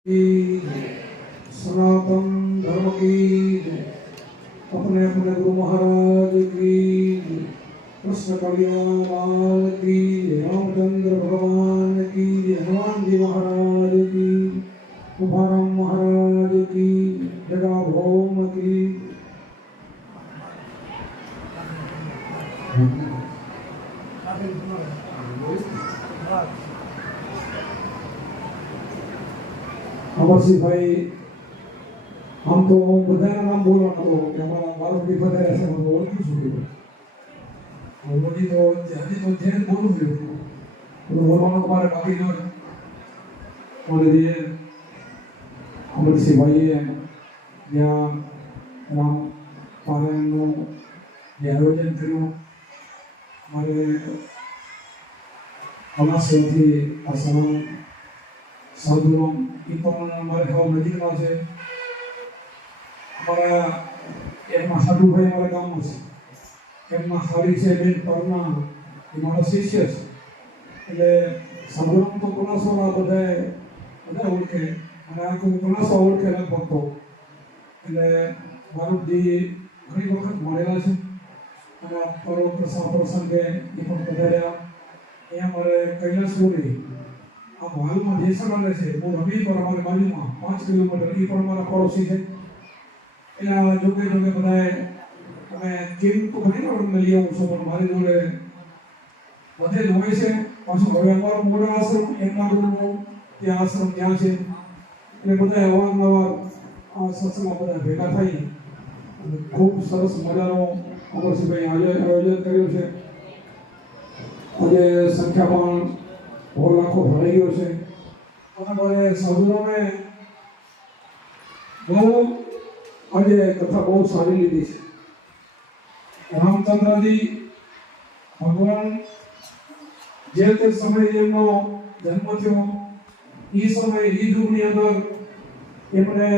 की जय। सनातन धर्म की जय। अपने अपने गुरु महाराज की जय। कृष्ण कल्याण लाल की जय। रामचंद्र અમરસિંહભાઈ આમ તો હું બધાના નામ બોલવાનો હતો કે અમારા મારુતિ બધા રહેશે હું ઓળખું છું ઓળખી તો હજી તો જેને બોલું છું. બોલવાનું મારે બાકી ન જે અમરસિંહભાઈએ જ્યાં રામ પારાયણનું જે આયોજન કર્યું મારે અમાસથી આ સલામ સાધુનો એ પણ અમારે ખાવ નજીકનો છે. અમારા એમના સાધુભાઈ અમારા ગામનો છે. એમના હારી છે બેન પરના એ મારા શિષ્ય છે. એટલે સાધુરામ તો કલાસોના બધા બધા ઓળખે. અને આ કોઈ કલાસો ઓળખે લગભગ એટલે મારુતજી ઘણી વખત મળેલા છે. અને પરો પ્રસંગે એ પણ પધાર્યા. અહીંયા મારે કૈલાસપુરી આ હાલમાં જેસલમેર છે બહુ રમી પર અમારી બાજુમાં પાંચ કિલોમીટર એ પણ અમારા પડોશી છે. એના જોકે જોકે બધાએ અમે કેમ તો ઘણી વાર લઈ આવું છું, પણ મારી જોડે બધે જ હોય છે. પાછું હવે અમારો મોટો આશ્રમ, એમના ગુરુનો ત્યાં આશ્રમ ત્યાં છે. એટલે બધા અવારનવાર આ સત્સંગમાં બધા ભેગા થઈ અને ખૂબ સરસ મજાનો અમરસિંહભાઈ આયોજન કર્યું છે. આજે સંખ્યા પણ બહુ આખો ભરાઈ ગયો છે. અને મને સાધુઓને બહુ આજે કથા બહુ સારી લીધી છે. રામચંદ્રજી ભગવાન જે તે સમયે એમનો જન્મ થયો એ સમયે એ યુગની અંદર એમને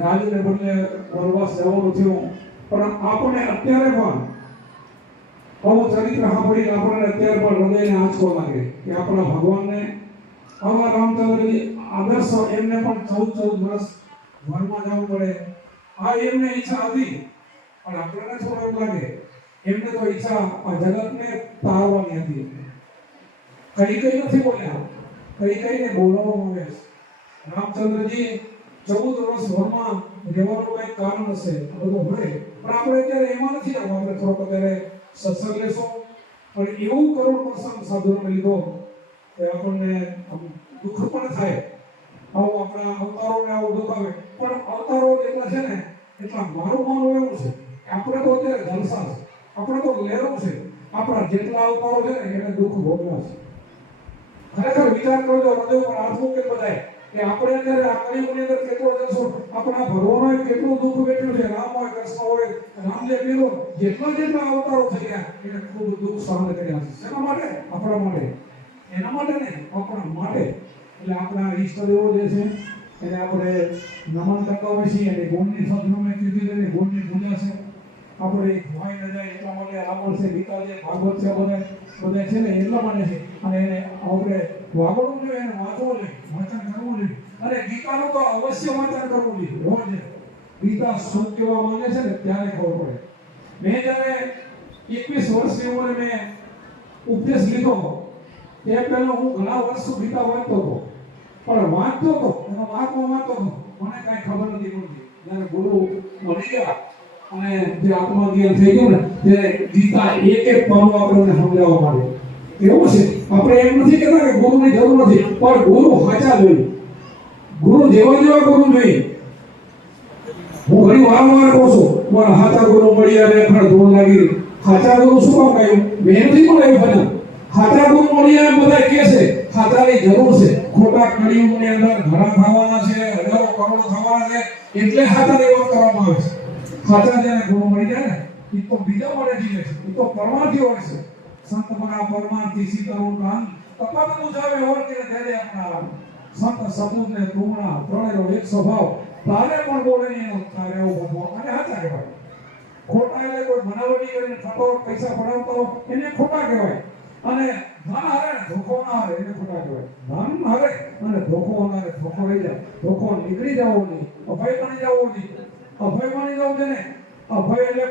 રાજને બદલે વનવાસ જવાનું થયું. પણ આપણે અત્યારે પણ આવું ચરિત્ર સાંભળી આપણને અત્યારે પણ હૃદયને આંચકો લાગે કે આપણા ભગવાનને આવા રામચંદ્રજી આદર્શ એમને પણ ચૌદ ચૌદ વર્ષ વનમાં જવું પડે. આ એમને ઈચ્છા હતી, પણ આપણને થોડું એવું લાગે, એમને તો ઈચ્છા આ જગતને તારવાની હતી. કઈ કઈ નથી બોલ્યા. કઈ કઈને બોલાવવામાં આવે છે. રામચંદ્રજી ચૌદ વર્ષ વનમાં રહેવાનું કઈ કારણ હશે બધું હોય, પણ આપણે અત્યારે એમાં નથી જવું આપણે થોડોક અત્યારે સત્સંગ લેશો પણ એવું કરુણ પ્રસંગ સાધુઓને લીધો કે આપણને દુઃખ પણ થાય. આવું આપણા અવતારોને આવું દુઃખ આવે પણ અવતારો જેટલા છે ને, એટલા મારું માનવું એવું છે આપણે તો અત્યારે જલસા છે. આપણે તો લેરો છે. આપણા જેટલા અવતારો છે ને, એને દુઃખ ભોગવ્યા છે. ખરેખર વિચાર કરજો હૃદય પર હાથ મૂકે બધાએ કે આપણે અંદર આ અંદર કેટલો જશો આપણા ભગવાનોએ કેટલું દુઃખ વેઠ્યું છે? રામ હોય કૃષ્ણ હોય રામદેવ પીરો જેટલા જેટલા અવતારો થઈ ગયા એને ખૂબ દુઃખ સહન કર્યા છે. શેના માટે? આપણા માટે. એના માટે ને, આપણા માટે. એટલે આપણા ઈષ્ટદેવો જે છે, એને આપણે નમન કરતા છીએ અને ગુણની સદનો મેં કીધી છે ગુણની પૂજા છે. આપણે ભવાઈ ન જાય એટલા માટે રાવણ છે, ગીતા છે, ભાગવત છે, બધા બધા છે ને, એટલા માટે છે. અને એને આપણે વાગડવું જોઈએ, એને વાંચવું જોઈએ. વાંચન કરવું જોઈએ. અને ગીતાનું તો અવશ્ય વાંચન કરવું જોઈએ. રોજ ગીતા શું કહેવા માંગે છે ને ત્યારે ખબર પડે. મેં જ્યારે એકવીસ વર્ષની ઉંમરે મેં ઉપદેશ લીધો, તે પહેલા હું ઘણા વર્ષો ગીતા વાંચતો હતો. પણ વાંચતો હતો એનો વાંચવા વાંચતો હતો મને કાંઈ ખબર નથી પડતી. જ્યારે ગુરુ મળી ગયા અને જે આત્મજ્ઞાન થઈ ગયું ને તે ગીતા એક એક પાનું આપણને સમજાવવા માંડ્યું એવું છે. આપણે એમ નથી કહેતા કે ગુરુની જરૂર નથી, પણ ગુરુ સાચા જોઈએ. ગુરુ જેવા જેવા ગુરુ જોઈએ. હું ઘણી વારંવાર કહું છું પણ હાચા ગુરુ મળ્યા ને ખડ ધૂળ લાગી હાચા ગુરુ શું કામ કહ્યું મેં નથી બોલાવ્યું ભજન હાચા ગુરુ મળ્યા એમ બધા કહે છે હાચાની જરૂર છે. ખોટા કળિયુગની અંદર ઘણા થવાના છે, હજારો કરોડો થવાના છે, એટલે હાચાની વાત કરવામાં આવે છે. હાચા જ્યારે ગુરુ મળી જાય ને એ તો બીજા મળે જીવે છે એ તો પરમાર્થી હોય છે. સંત મના પરમાર્થી સીતારું કાન તપત મુજાવે ઓળખીને ત્યારે આપણા સંત સબૂત ને તુમણા ત્રણેયનો એક સ્વભાવ. તારે પણ બોલે એનો તારે ભગવાન અને હાચા કહેવાય ખોટા એટલે કોઈ બનાવટી કરીને ખોટો પૈસા પડાવતો એને ખોટા કહેવાય. અને ધન હારે, ધોખો ના હારે એને ખોટા કહેવાય. ધન હારે અને ધોખો ના હારે ધોખો રહી જાય. ધોખો નીકળી જવો નહીં. અભય બની જવો નહીં. અભય બની જવું છે ને? અભય એટલે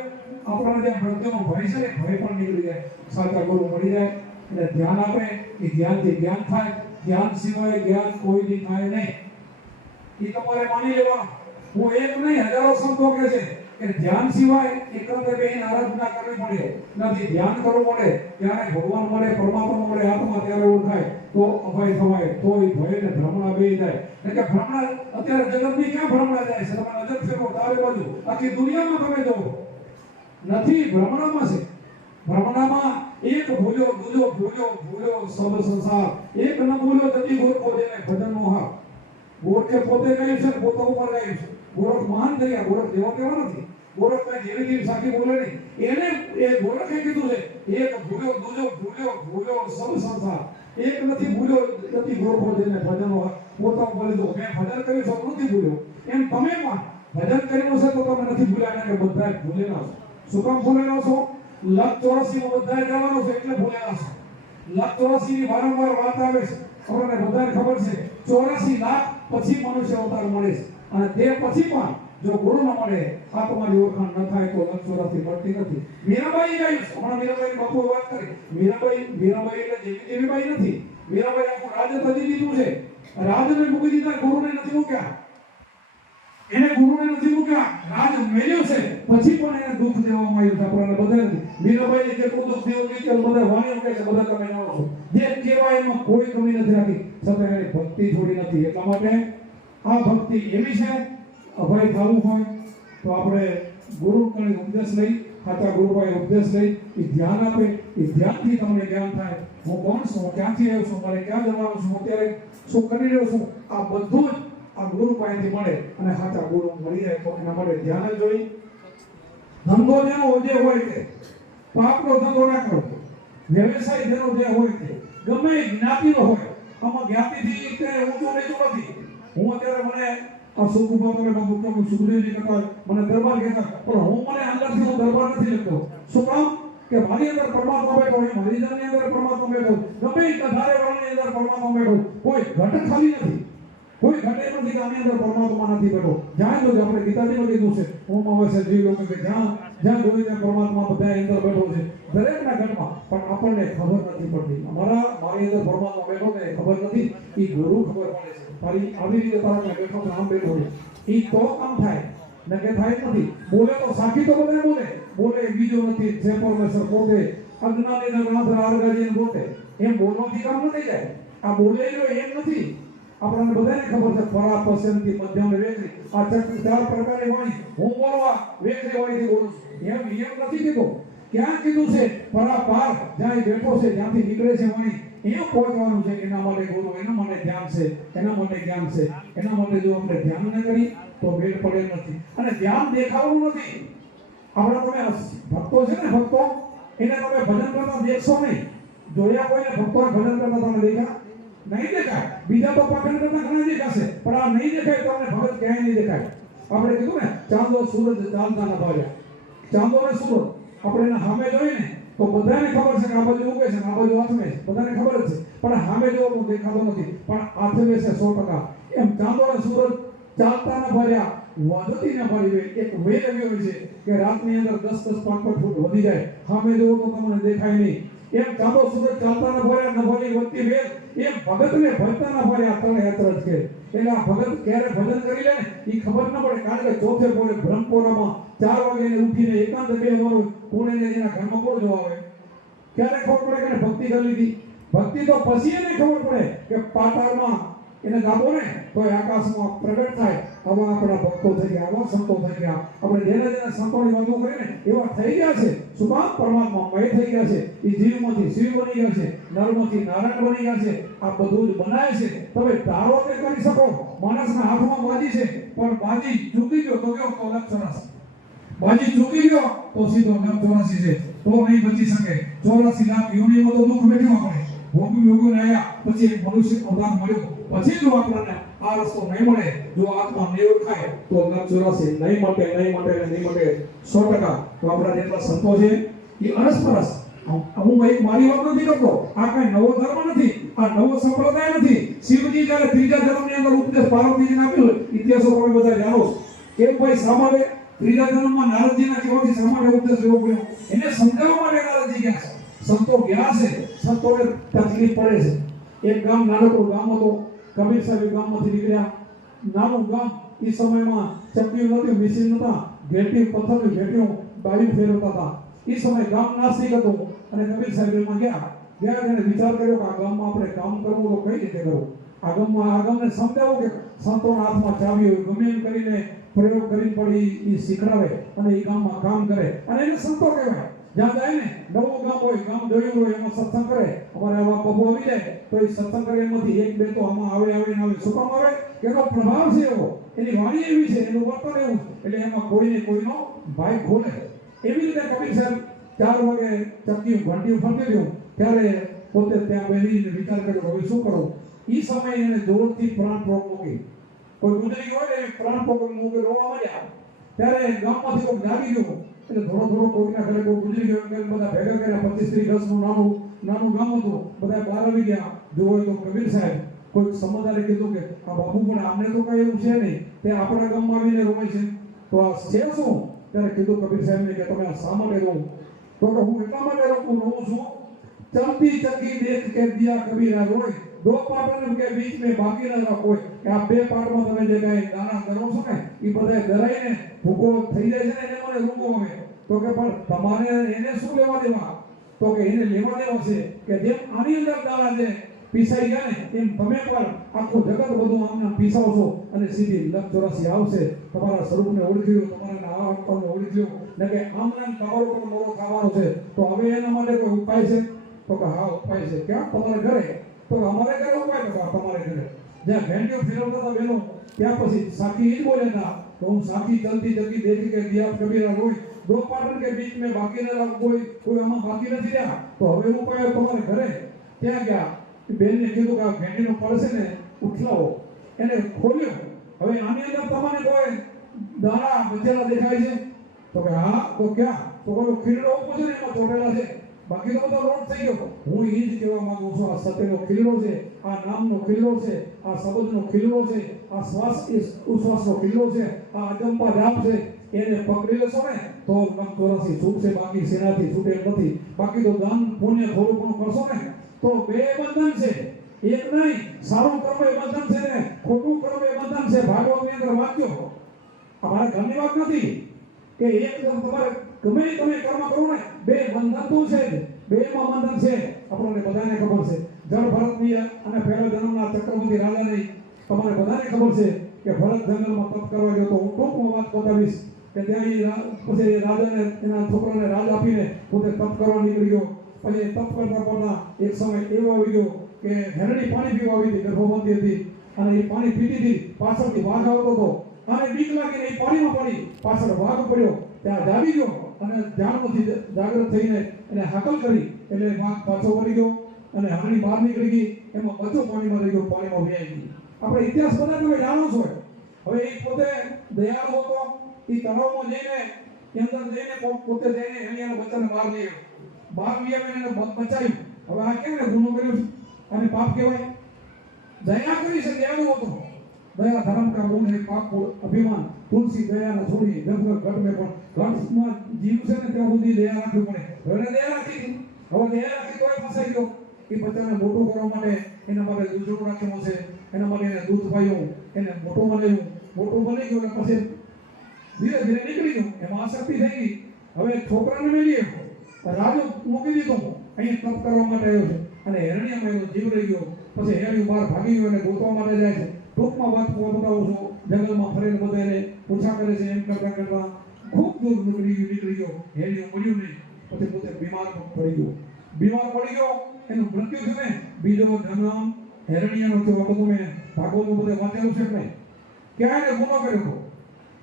આપણા જે મૃત્યુનો ભય છે ને ભય પણ નીકળી જાય. સાચા ગુરુ મળી જાય. એટલે ધ્યાન આપે, એ ધ્યાનથી જ્ઞાન થાય. જ્ઞાન સિવાય જ્ઞાન કોઈ દી થાય નહીં. એ તમારે માની લેવાનું. હું એક નહીં, હજારો સંતો કે છે. ધ્યાન સિવાય બેન આરાધના કરવી પડે નથી ધ્યાન કરવું પડે, ત્યારે ભગવાન મળે, પરમાત્મા મળે, આત્મા ત્યારે ઓળખાય. તો અભય થવાય તો એ ભય ને ભ્રમણા બે જાય એટલે કે ભ્રમણા અત્યારે જગતની ક્યાં ભ્રમણા જાય છે? તમે નજર ફેરવો, તારે બાજુ. આખી દુનિયામાં તમે જોવો નથી, ભ્રમણામાં છે. ભ્રમણામાં એક ભૂલ્યો દૂજો ભૂલ્યો ભૂલ્યો સબ સંસાર. એક ન ભૂલ્યો તથી ગોરખો જેને ભજન નો હા ગોરખે પોતે કહ્યું છે પોતા ઉપર કહ્યું છે. ગોરખ મહાન થઈ ગોરખ દેવા કેવા નથી ગોરખ કઈ જેવી જેવી સાખી બોલે નહીં. એને એ ગોરખે કીધું છે, એક ભૂલ્યો દૂજો ભૂલ્યો ભૂલ્યો સબ સંસાર. એક નથી ભૂલ્યો, નથી ગોરખો જઈને ભજનો પોતા બોલી દો મેં ભજન કર્યું છે નથી ભૂલ્યો. એમ તમે પણ ભજન કર્યું છે તો તમે નથી ભૂલ્યા કે બધા ભૂલેલા છો. શું કામ ભૂલેલા છો? લખ ચોરસી માં બધા જવાનું છે એટલે ભૂલેલા છો. લખ ચોરસી ની વારંવાર વાત આવે છે. આપણને બધાને ખબર છે. ચોરાસી લાખ પછી મનુષ્ય અવતાર મળે છે. અને તે પછી પણ જો ગુરુ ન મળે આ તમારી ઓળખાણ ન થાય તો ચોરાસી મળતી નથી. મીરાબાઈ ગઈ. હમણાં મીરાબાઈ બાપુ વાત કરી. મીરાબાઈ મીરાબાઈ એટલે જેવી તેવી બાઈ નથી. મીરાબાઈ આખું રાજ તજી દીધું છે. રાજને મૂકી દીધા, ગુરુને નથી મૂક્યા. એને ગુરુને નથી મૂક્યા. રાજ મેળ્યો છે. પછી પણ એને દુઃખ દેવામાં આવ્યું છે આપણને બધા નથી મીરાબાઈને કેટલું દુઃખ દેવું કે બધા વાણીઓ કહે છે, બધા તમે જે કહેવાય એમાં કોઈ કમી નથી રાખી. છતાં એને ભક્તિ છોડી નથી. એટલા માટે આ ભક્તિ એવી છે, અભય થવું હોય, તો આપણે ગુરુ ઉપદેશ લઈ સાચા ગુરુભાઈ ઉપદેશ લઈ, એ ધ્યાન આપે, એ ધ્યાનથી તમને જ્ઞાન થાય. હું કોણ છું? હું ક્યાંથી આવ્યો છું? મારે ક્યાં જવાનું છું? અત્યારે શું કરી રહ્યો છું? આ બધું જ આ ગુરુ પાસેથી મળે અને સાચા ગુરુ મળી જાય તો એના માટે ધ્યાન જ જોઈ ધંધો જેનો જે હોય તે પાપનો ધંધો ના કરો. વ્યવસાય જેનો જે હોય તે, ગમે જ્ઞાતિનો હોય, આમાં જ્ઞાતિથી ઊંચું નીચું નથી. હું અત્યારે મને આ સુખ તમે બાબુ કે સુખદેવજી કરતા મને દરબાર કહેતા, પણ હું મને અંદરથી હું દરબાર નથી લખતો. શું કામ? કે મારી અંદર પરમાત્મા બેઠો હોય, મારી અંદર પરમાત્મા બેઠો ગમે કથારે વાળાની અંદર પરમાત્મા બેઠો કોઈ ઘટક ખાલી નથી. કોઈ ઘટે નથી કે આની અંદર પરમાત્મા નથી બેઠો. જ્યાં તો આપણે ગીતાજીમાં કીધું છે ઓમ અવશ્ય જીવ લોકો કે જ્યાં જ્યાં જોઈએ ત્યાં પરમાત્મા બધા અંદર બેઠો છે. દરેકના ઘટમાં પણ આપણને ખબર નથી પડતી. અમારા, મારી અંદર પરમાત્મા બેઠો ને ખબર નથી. એ ગુરુ ખબર પડે છે. મારી આવી રીતે તારા બેઠો આમ બેઠો છે. એ તો કામ થાય. ને કે થાય નથી. બોલે તો સાખી તો બોલે. બોલે એ બીજો નથી, જે પરમેશ્વર પોતે અજ્ઞાની નાથ રાધા આરગાજી બોલે એમ બોલવાથી કામ નથી જાય. આ બોલેલો એમ નથી. આપણને બધાને ખબર છે પરા પસંદગી, મધ્યમ વેગ આ ચક્ર ચાર પ્રકારની વાણી. હું બોલવા વેકરી વાણીથી બોલું એમ નિયમ નથી કીધો. ક્યાં કીધું છે? પરા પાર જ્યાં બેઠો છે જ્યાંથી નીકળે છે વાણી. એ પહોંચવાનું છે, એના માટે ગુરુ એના માટે ધ્યાન છે, એના માટે જ્ઞાન છે. એના માટે જો આપણે ધ્યાન ન કરી, તો ભેળ પડે નથી. અને ધ્યાન દેખાવું નથી. આપણા તમે ભક્તો છે ને, ભક્તો? એને તમે ભજન કરતા દેખશો નહીં. જોયા કોઈને ભક્તો ભજન કરતા તમે દેખા નહીં દેખાય. બીજા તો પાખંડ કરતા ઘણા દેખાશે. પણ આ નહીં દેખાય તો આપણે ભગત ક્યાંય નહીં દેખાય. આપણે કીધું ને, ચાંદો સૂરજ ચાંદના ના ભાવ્યા ચાંદો ને સૂરજ. આપણે એના સામે જોઈએ ને તો બધાને ખબર છે કે આ બાજુ ઉગે છે આ બાજુ આથમે છે. બધાને ખબર જ છે. પણ સામે જોવાનું દેખાતો નથી. પણ આથમે છે સો ટકા. એમ ચાંદો અને સૂરજ ચાલતા ના ભર્યા વધતી ના ભરી એક વેગ એવી હોય છે કે રાતની અંદર દસ દસ પાંચ પાંચ ફૂટ વધી જાય. સામે જોવો તો તમને દેખાય નહીં. એમ ચાંદો સૂરજ ચાલતા ના ભર્યા ન ભરી વધતી વેગ એમ ભગતને ભજતા ના ભર્યા તને યાત્રા કે એટલે આ ભગત ક્યારે ભજન કરી લે એ ખબર ન પડે, કારણ કે ચોથે પોરે બ્રહ્મપોરામાં ચાર વાગે ઉઠીને એકાંત બે વાર પુણે ને એના ઘરમાં કોણ જોવા આવે? ક્યારે ખબર પડે કે ભક્તિ કરી લીધી? ભક્તિ તો પછી એને ખબર પડે કે પાતાળમાં એને ગાબો ને તો આકાશમાં પ્રગટ થાય. આવા આપણા ભક્તો થઈ ગયા આવા સંતો થઈ ગયા આપણે જેને જેને સંતોની વાતો કરીને એવા થઈ ગયા છે. શું પરમાત્મા મય થઈ ગયા છે. એ જીવમાંથી શિવ બની ગયા છે, નરમાંથી નારાયણ બની ગયા છે. આ બધું જ બનાવે છે. તમે ધારો તે કરી શકો. માણસના હાથમાં બાજી છે, પણ બાજી ચૂકી ગયો તો કેવો? તો લક્ષ બાજી ચૂકી ગયો તો સીધો નવ છે. તો નહીં બચી શકે. ચોરાસી લાખ યોનીમાં તો દુઃખ વેઠવા પડે ભોગવી ભોગવીને આયા પછી એક મનુષ્ય અવદાન મળ્યો. પછી જો આપણને આ રસ્તો નહીં મળે, જો આત્મા નહીં ઓળખાય, તો નવ ચોરાશે. નહીં મટે નહીં મટે નહીં મટે. સો ટકા. તો આપણા જેટલા સંતો છે, એ અરસપરસ. હું એક મારી વાત નથી કરતો. આ કઈ નવો ધર્મ નથી. આ નવો સંપ્રદાય નથી. શિવજી જ્યારે ત્રીજા ધર્મની અંદર ઉપદેશ પાર્વતીજીને આપ્યો ઇતિહાસો તમે બધા જાણો છો. કે ભાઈ માટે? ત્રીજા ધર્મમાં નારદજીના કહેવાથી સામાન્ય ઉપદેશ લેવો પડ્યો? એને સમજાવવા માટે નારદજી ગયા છે. સંતો ગયા છે, સંતોને તકલીફ પડે છે. એક ગામ, નાનકડું ગામ હતો, કબીર સાહેબ ગામમાંથી નીકળ્યા. નાનું ગામ એ સમયમાં ચક્કી નહોતી મિશીન નહોતા. ઘેટી પથ્થરની ઘેટીઓ બાયું ફેરવતા હતા. એ સમય ગામ નાસ્તિક હતું અને કબીર સાહેબ એમાં ગયા. ગયા તેને વિચાર કર્યો કે આ ગામમાં આપણે કામ કરવું તો કઈ રીતે કરવું? આ ગામમાં, આ ગામને કે સંતોના હાથમાં ચાવી હોય, ગમે એમ કરીને પ્રયોગ કરીને પડી એ શીખડાવે અને એ ગામમાં કામ કરે. અને એને સંતો કહેવાય. જ્યાં હોય ગામ એવો. રીતે ચાર વાગે ચક્કી ઘંટી ફરતી રહ્યું ત્યારે પોતે ત્યાં બેસીને વિચાર કર્યો હવે શું કરો? એ સમયે એને જોરથી પ્રાણ પ્રોગ મૂકી. કોઈ ગુજરી હોય ને, પ્રાણ પ્રોગ મૂકી રોવા મળ્યા ત્યારે ગામમાંથી કોઈ જાગી ગયો. એટલે થોડો થોડો કોઈના ઘરે કોઈ ગુજરી ગયો એટલે બધા ભેગા કર્યા. પચીસ દસનું નાનું નાનું નામ હતું. બધા બહાર આવી ગયા. જોવે તો પ્રવીણ સાહેબ કોઈ સમજદારે કીધું કે આ બાબુ પણ આમને તો કઈ એવું છે નહીં. તે આપણા ગામમાં આવીને રમે છે. તો આ છે શું? ત્યારે કીધું કબીર સાહેબને કે તમે આ શા માટે રહો તો હું એટલા માટે રહું છું. ચાલતી ચકી દેખ કે દિયા કબીરા રોય. દો પાર્ટ એમ કે બીચ મે બાકી ના રાખો કે આ બે પાર્ટમાં તમે જે કાંઈ દાણા કરો છો ને એ બધા ડરાઈને ભૂકો થઈ જાય છે ને એને મને રૂકો અમે તો કે પણ તમારે એને શું લેવા દેવા? તો કે એને લેવા દેવા છે કે જેમ આની અંદર દાણા છે પીસાઈ ગયા ને, એમ તમે પણ આખું જગત બધું આમને પીસાવશો અને સીધી લખ ચોરાસી આવશે. તમારા સ્વરૂપને ઓળખી લો તમારા આવા આપણને ઓળખી લો ને કે આમને તમારો પણ મોડો ખાવાનો છે. તો હવે એના માટે કોઈ ઉપાય છે? તો કે હા, ઉપાય છે. ક્યાં? તમારા ઘરે. તો અમારે ઘરે ઉપાય નતો તમારે ઘરે જ્યાં ભેંડીઓ ફેરવતા હતા બેનો ત્યાં પછી સાકી ઈ બોલે ના. તો હું સાકી ચલતી ચલતી દેખી કે દિયા કબીરા રોઈ, દો પાટણ કે બીચ મેં બાકી ના રહા કોઈ કોઈ આમાં બાકી નથી રહ્યા. તો હવે ઉપાય તમારે ઘરે ત્યાં ગયા? બેનને કીધું કે આ ભેંડીનો પળ છે ને ઉઠલાવો એને ખોલ્યો. હવે આની અંદર તમને કોઈ દાણા બચેલા દેખાય છે? તો કે હા, તો ક્યાં? તો કોઈ ખીરડો ઉપર છે ને, એમાં ચોટેલા છે. બાકી તો બધો રોડ થઈ ગયો. હું એ જ કહેવા માંગુ છું, આ સત્યનો કિલ્લો છે, આ નામનો કિલ્લો છે, આ શબ્દનો કિલ્લો છે, આ શ્વાસ ઉશ્વાસનો કિલ્લો છે, આ અજંપા જાપ છે, એને પકડી લેશો ને, તો મન ચોરાસી છૂટશે, બાકી સેનાથી છૂટે નથી. બાકી તો દાન, પુણ્ય, થોડું ઘણું કરશો ને, તો બે બંધન છે. એક નહીં, સારું કર્મ એ બંધન છે ને, ખોટું કર્મ એ બંધન છે. ભાગવતની અંદર વાંચ્યો અમારે ઘરની વાત નથી કે એક તમારે ગમે તમે કર્મ કરો ને, બે બંધન તો છે બે માં બંધન છે. આપણને બધાને ખબર છે. જળ ભરતની અને પહેલા જન્મના ચક્રવર્તી રાજાની તમારે બધાને ખબર છે કે ભરત જંગલમાં તપ કરવા ગયો તો હું ટૂંકમાં વાત બતાવીશ કે ત્યાં પછી રાજાને, એના છોકરાને રાજ આપીને પોતે તપ કરવા નીકળી ગયો. પછી તપ કરતા કરતા એક સમય એવો આવી ગયો કે હેરણી પાણી પીવા આવી હતી, ગર્ભવતી હતી. અને એ પાણી પીતી હતી, પાછળથી વાઘ આવતો હતો. અને બીક લાગીને એ પાણીમાં પડી. પાછળ વાઘ પડ્યો. ત્યાં જાગી ગયો. અને ધ્યાનમાંથી જાગૃત થઈને એને હાકલ કરી, એટલે વાઘ પાછો વળી ગયો અને હરણી બહાર નીકળી ગઈ, એમાં બચો પાણીમાં રહી ગયો, પાણીમાં વ્યાઈ ગઈ આપણે ઇતિહાસ બધા તમે જાણો છો હવે એ પોતે દયાળુ હતો, એ તળાવમાં જઈને એ અંદર જઈને પોતે જઈને એના બચ્ચાને બહાર લઈ આવ્યો બહાર લઈ આવીને એને બચાવ્યું હવે આ કેમ ગુનો કર્યો અને પાપ કહેવાય? દયા કરી છે, દયાળુ હતો. દયા ધર્મ કા મૂળ હે, પાપ અભિમાન, તુલસી દયા ના છોડી જબ ઘટ મે પણ. ઘટમાં જીવ છે ને, ત્યાં સુધી દયા રાખવી પડે. હવે દયા રાખી હવે દયા રાખી તોય ફસાઈ ગયો. એ બચ્ચાને મોટું કરવા માટે એના માટે દૂધડું રાખ્યું છે. એના માટે એને દૂધ પાયું. એને મોટું બનાવ્યું. મોટું બની ગયું એટલે પછી ધીરે ધીરે નીકળી ગયું. એમાં આસક્તિ થઈ ગઈ. હવે છોકરાને મેળીએ રાજુ મૂકી દીધો. અહીંયા તપ કરવા માટે આવ્યો છે. અને હેરણીયામાં એનો જીવ રહી ગયો. પછી હેરણી બહાર ભાગી ગયો અને ગોતવા માટે જાય છે. ટૂંકમાં વાત બતાવું છું. જંગલમાં ફરીને બધા એને પૂછા કરે છે, એમ કરતા કરતા ખૂબ દૂર નીકળી ગયું, નીકળી ગયો. હેડીઓ મળ્યું નહીં. પછી પોતે બીમાર પડી ગયો. બીમાર પડી ગયો, એનું મૃત્યુ થયું. ને બીજો જન્મ હેરણિયાનો થયો. આ બધું મેં બધે વાંચેલું છે નહીં ક્યારે ગુનો કર્યો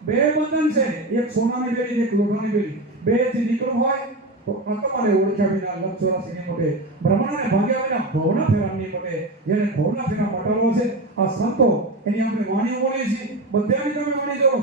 બે બંધન છે. એક સોનાની બેડી એક લોઢાની બેડી બેથી દીકરો હોય તો આ તમારે ઓળખ્યા વિના લક્ષ ચોરાસી મોટે બ્રહ્મણને ભાગ્યા વિના ભવના ફેરા ની મોટે જેને ભવના ફેરા મટાડવો છે આ સંતો એની આપણે વાણી બોલીએ છીએ બધાની તમે વાણી જોડો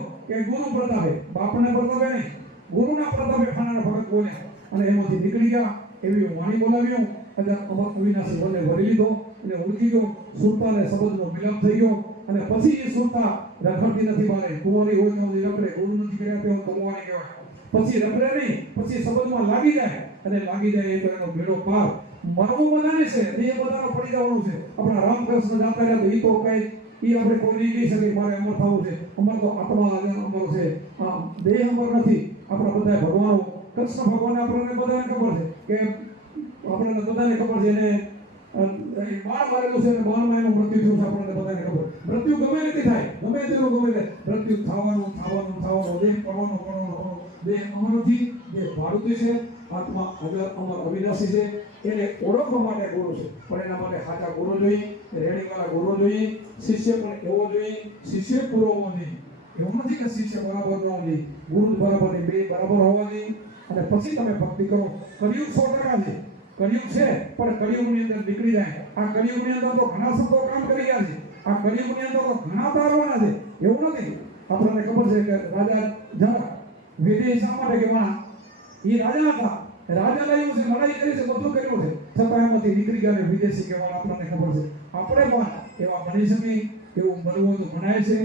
અને એમાંથી નીકળી ગયા એવી વાણી બોલાવ્યું અને અમર અવિનાશી બોલે ભરી લીધો અને ઓળખી ગયો સુરતાને શબ્દનો મિલાપ થઈ ગયો અને પછી એ સુરતા રખડતી નથી મારે કુંવરી હોય તો રખડે ગુરુ નથી કર્યા તેઓ કમવાની કહેવાય પછી રખડે નહીં પછી સંબંધમાં લાગી જાય અને લાગી જાય એટલે એનો મેળો પાર મરવું બનાવે છે, એ બધાનો પડી જવાનું છે. આપણા રામકૃષ્ણ જાતા રહ્યા તો એ તો કઈ એ આપણે કોઈ નહીં શકીએ, મારે અમર થવું છે. અમર તો આત્મા અને અમર છે. આ દેહ અમર નથી. આપણા બધા ભગવાનો, કૃષ્ણ ભગવાન આપણને બધાને ખબર છે કે આપણને બધાને ખબર છે એને એ બાણ મારેલું છે અને બાણમાં એનું મૃત્યુ થયું છે આપણને બધાને ખબર. મૃત્યુ ગમે નથી થાય, ગમે તેનું ગમે તે, મૃત્યુ થવાનું થવાનું થવાનું, દેહ પડવાનો પડવાનો. પડવાનો દેહ અમર ભાડુતી છે, આત્મા અગર અમર અવિનાશી છે, એને ઓળખવા માટે ગુરુ છે. પણ એના માટે સાચા ગુરુ જોઈએ રેણીવાળા ગુરુ જોઈએ, શિષ્ય પણ એવો જોઈએ, શિષ્ય પૂરો હોવો જોઈએ. એવું નથી કે શિષ્ય બરાબર ન હોવી ગુરુ બરાબર નહીં બે બરાબર હોવા જોઈએ. અને પછી તમે ભક્તિ કરો. કળિયુગ સો ટકા છે. કળિયુગ છે, પણ કળિયુગની અંદર નીકળી જાય. આ કળિયુગની અંદર તો ઘણા સંતો કામ કરી ગયા છે. આ કળિયુગની અંદર તો ઘણા તારવાના છે. એવું નથી. આપણને ખબર છે કે રાજા જનક વિદેશ શા માટે કહેવાના એ રાજા હતા. રાજા લાવ્યું છે. લડાઈ કરી છે. બધું કર્યું છે. છતાં એમાંથી નીકળી ગયા વિદેશી કહેવાના આપણને ખબર છે. આપણે પણ એવા મનીષમી એવું બનવું તો મનાય છે.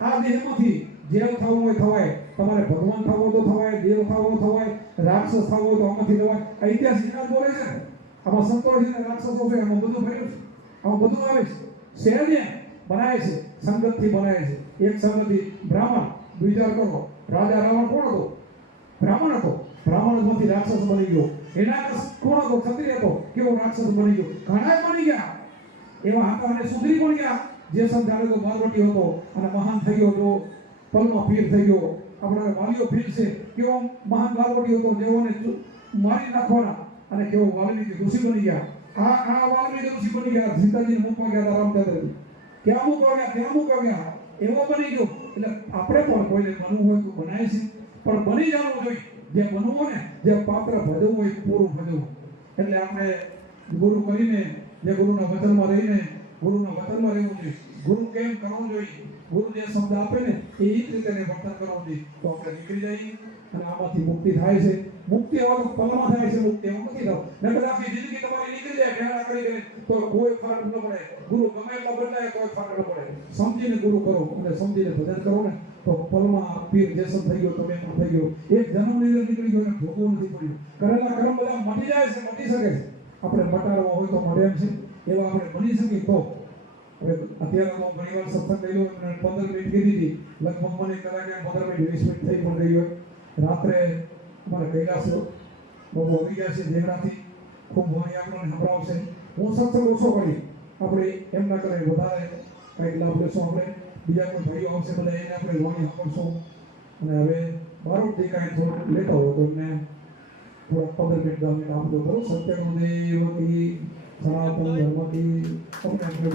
આ દેહમાંથી જેલ થવું હોય થવાય. તમારે ભગવાન થવો તો થવાય, દેવ થવો થવાય, રાક્ષસ થવો તો આમાંથી થવાય આ ઇતિહાસ ઇતિહાસ બોલે છે. ને આમાં સંતો છે ને રાક્ષસો છે. આમાં બધું ફેર્યું છે. આમાં બધું આવે છે. શહેરને બનાવે છે. સંગતથી બનાવે છે. એક સંગતિ બ્રાહ્મણ. વિચાર કરો. રાજા રાવણ કોણ હતો? બ્રાહ્મણ હતો. બ્રાહ્મણમાંથી રાક્ષસ બની ગયો. એના કોણ હતો? ક્ષત્રિય હતો. કેવો રાક્ષસ બની ગયો? ઘણા બની ગયા. એવા હતા અને સુધરી પણ ગયા. જે સમજાવે તો બારવટી હતો અને મહાન થઈ ગયો જો પલમાં પીર થઈ ગયો. આપણે વાલીઓ પીર છે. કેવો મહાન બારવટી હતો. જેઓને મારી નાખવાના. અને કેવો વાલ્મીકી ઋષિ બની ગયા. આ આ વાલ્મીકી ઋષિ બની ગયા. સીતાજીને મૂકવા ગયા હતા રામચંદ્રજી. ક્યાં મૂકવા ગયા? ક્યાં મૂકવા ગયા? એવો બની ગયો. એટલે આપણે પણ કોઈને બનવું હોય તો બનાય છે પણ બની જવું જોઈએ. જે બનવું ને, જે પાત્ર ભજવું હોય પૂરું ભજવું એટલે આપણે ગુરુ કરીને જે ગુરુના વચનમાં રહીને, ગુરુના વચનમાં રહેવું જોઈએ. ગુરુ કેમ કરવું જોઈએ? ગુરુ જે શબ્દ આપે ને, એ જ રીતે વર્તન કરવું જોઈએ. તો આપણે નીકળી જઈએ. અને આમાંથી મુક્તિ થાય છે. મુક્તિ આવવાનું પલમાં થાય છે, મુક્તિ એવું નથી થતું. નકર આખી જિંદગી તમારી નીકળી જાય ઢેરા કરી તો કોઈ ફરક ન પડે. ગુરુ ગમે એટલો બદલાય, કોઈ ફરક ન પડે. સમજીને ગુરુ કરો અને સમજીને ભજન કરો ને, તો પલમાં પીર જેસમ થઈ ગયો, તમે પણ થઈ ગયો. એક જન્મની અંદર નીકળી ગયો ને ભોગવવું નથી પડ્યું. કરેલા કર્મ બધા મટી જાય છે, મટી શકે છે. આપણે મટાડવા હોય તો મળે એમ છે. એવા આપણે બની શકીએ તો. અત્યારે ઘણી વાર સત્સંગ અને પંદર મિનિટ કીધી હતી. લગભગ મને કલાકે પંદર મિનિટ, વીસ મિનિટ થઈ પણ ગઈ હોય. રાત્રે અમારે કૈલાસ બાબુ આવી ગયા છે દેવરાથી ખૂબ વાણી આપણને સંભળાવશે હું સત્સંગ ઓછો કરી આપણે એમના કરે વધારે કંઈક લાભ લેશું આપણે. બીજા કોઈ ભાઈઓ આવશે બધા એને આપણે વાણી સાંભળશું અને હવે મારો જે કાંઈ થોડું લેતા હોય તો એમને થોડા પંદર મિનિટ, દસ મિનિટ આપજો બરોબર સત્યગુરુદેવ કી, સનાતન ધર્મ કી તમને આપણે